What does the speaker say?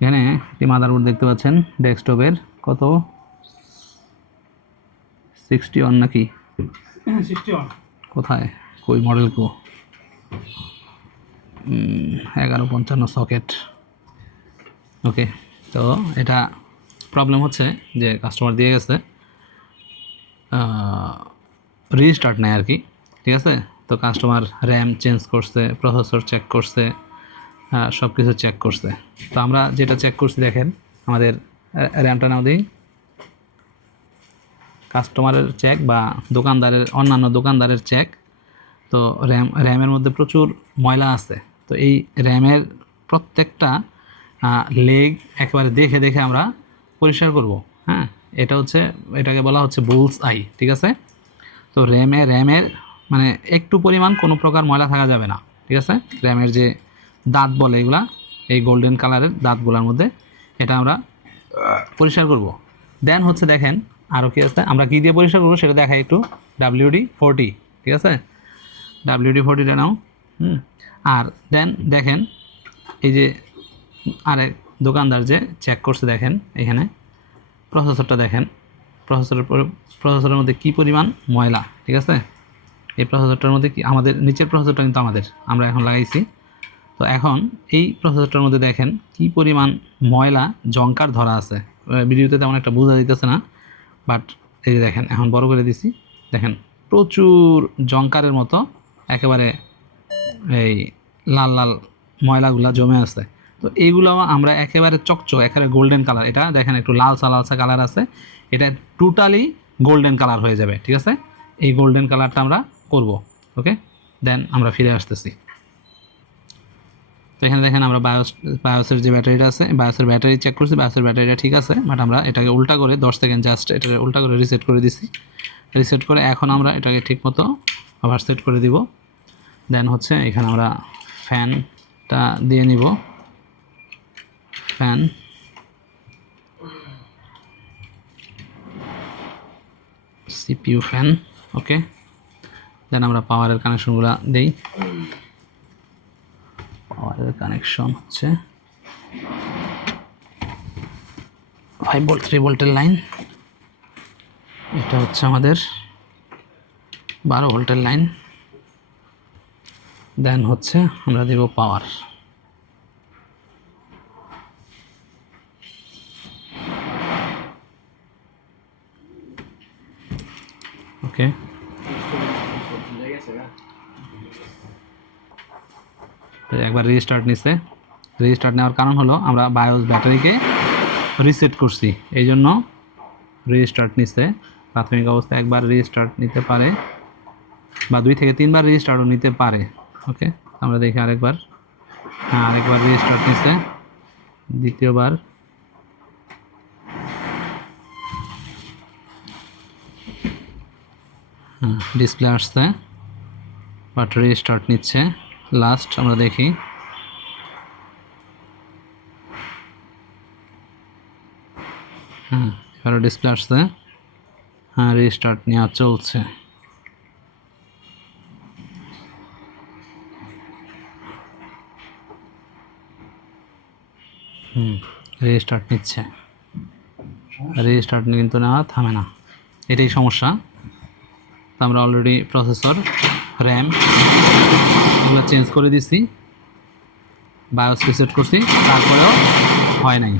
এখানে একটি মাদারবোর্ড দেখতে পাচ্ছেন ডেস্কটপের কত? সিক্সটি ওয়ান নাকি কোথায়? কই মডেল কো? এগারো পঞ্চান্ন সকেট ওকে তো এটা প্রবলেম হচ্ছে যে কাস্টমার দিয়ে গেছে রিস্টার্ট নেয় আর কি ঠিক আছে? তো কাস্টমার র্যাম চেঞ্জ করছে প্রসেসর চেক করছে সব কিছু চেক করছে। তো আমরা যেটা চেক করছি, দেখেন, আমাদের র্যামটা নাও দিই। কাস্টমারের চেক বা দোকানদারের, অন্যান্য দোকানদারের চেক তো র্যাম র্যামের মধ্যে প্রচুর ময়লা আছে। তো এই র্যামের প্রত্যেকটা লেগ একেবারে দেখে দেখে আমরা পরিষ্কার করব। হ্যাঁ এটা হচ্ছে, এটাকে বলা হচ্ছে বুলস আই ঠিক আছে? তো র্যামে র্যামের মানে একটু পরিমাণ কোনো প্রকার ময়লা থাকা যাবে না, ঠিক আছে? র্যামের যে দাঁত বলে এগুলা, এই গোল্ডেন কালারের দাঁতগুলোর মধ্যে। এটা আমরা পরিষ্কার করব। দেন হচ্ছে দেখেন আরও কী আছে? আমরা কী দিয়ে পরিষ্কার করব সেটা দেখাই একটু। ডাব্লিউডি ফোরটি ঠিক আছে? ডাব্লিউডি ফোরটিটা নাও। হুম। আর দেন দেখেন, এই যে আরেক দোকানদার যে চেক করছে দেখেন, এখানে। প্রসেসরটা দেখেন। প্রসেসরের প্রসেসরের মধ্যে কী পরিমাণ ময়লা, ঠিক আছে? এই প্রসেসরটার মধ্যে কি, আমাদের, নিচের প্রসেসরটা কিন্তু আমাদের। আমরা এখন লাগাইছি। তো এখন এই প্রসেসরটার মধ্যে দেখেন কি পরিমাণ ময়লা জঙ্কার ধরা আছে। ভিডিওতে তেমন একটা বোঝা দিতেছে না বাট এই যে দেখেন, এখন বড় করে দিছি। দেখেন, প্রচুর জঙ্কারের মতো একেবারে এই লাল লাল ময়লাগুলা জমে আছে। তো এইগুলো আমরা একেবারে চকচক, একেবারে গোল্ডেন কালার এটা দেখেন, একটু লালসা লালসা কালার আছে। এটা টোটালি গোল্ডেন কালার হয়ে যাবে, ঠিক আছে? এই গোল্ডেন কালারটা আমরা করব ওকে দেন আমরা ফিরে আসতেছি। তো এখানে দেখেন আমরা বায়োস বায়োসের যে ব্যাটারিটা আছে বায়োসের ব্যাটারি চেক করছি বায়োসের ব্যাটারিটা ঠিক আছে বাট আমরা এটাকে উল্টা করে দশ সেকেন্ড জাস্ট এটাকে উল্টা করে রিসেট করে দিছি। রিসেট করে এখন আমরা এটাকে ঠিক মতো আবার সেট করে দিব। দেন হচ্ছে এখানে আমরা ফ্যানটা দিয়ে নিব। Fan CPU fan okay then আমরা পাওয়ারের কানেকশনগুলো দেই। কানেকশন হচ্ছে। ফাইভ ভোল্ট থ্রি ভোল্টের লাইন এটা হচ্ছে আমাদের বারো ভোল্টের লাইন দেন হচ্ছে আমরা দেব পাওয়ার ওকে একবার রিস্টার্ট নিচ্ছে রিস্টার্ট নেওয়ার কারণ হলো আমরা বায়োস ব্যাটারিকে রিসেট করছি। এই জন্য রিস্টার্ট নিচ্ছে প্রাথমিক অবস্থায় একবার রিস্টার্ট নিতে পারে বা দুই থেকে তিনবার রিস্টার্টও নিতে পারে। ওকে আমরা দেখি আরেকবার। হ্যাঁ আরেকবার রিস্টার্ট নিচ্ছে দ্বিতীয়বার। হ্যাঁ ডিসপ্লে আসছে বাট রিস্টার্ট নিচ্ছে। লাস্ট আমরা দেখি। হ্যাঁ এবারও ডিসপ্লে আসছে। হ্যাঁ রিস্টার্ট নেওয়া চলছে। হুম রিস্টার্ট নিচ্ছে। রিস্টার্ট কিন্তু নেওয়া থামে না। এটাই সমস্যা। আমরা অলরেডি প্রসেসর র্যাম চেঞ্জ করে দিছি বায়োস রিসেট করছি তারপরেও হয় নাই।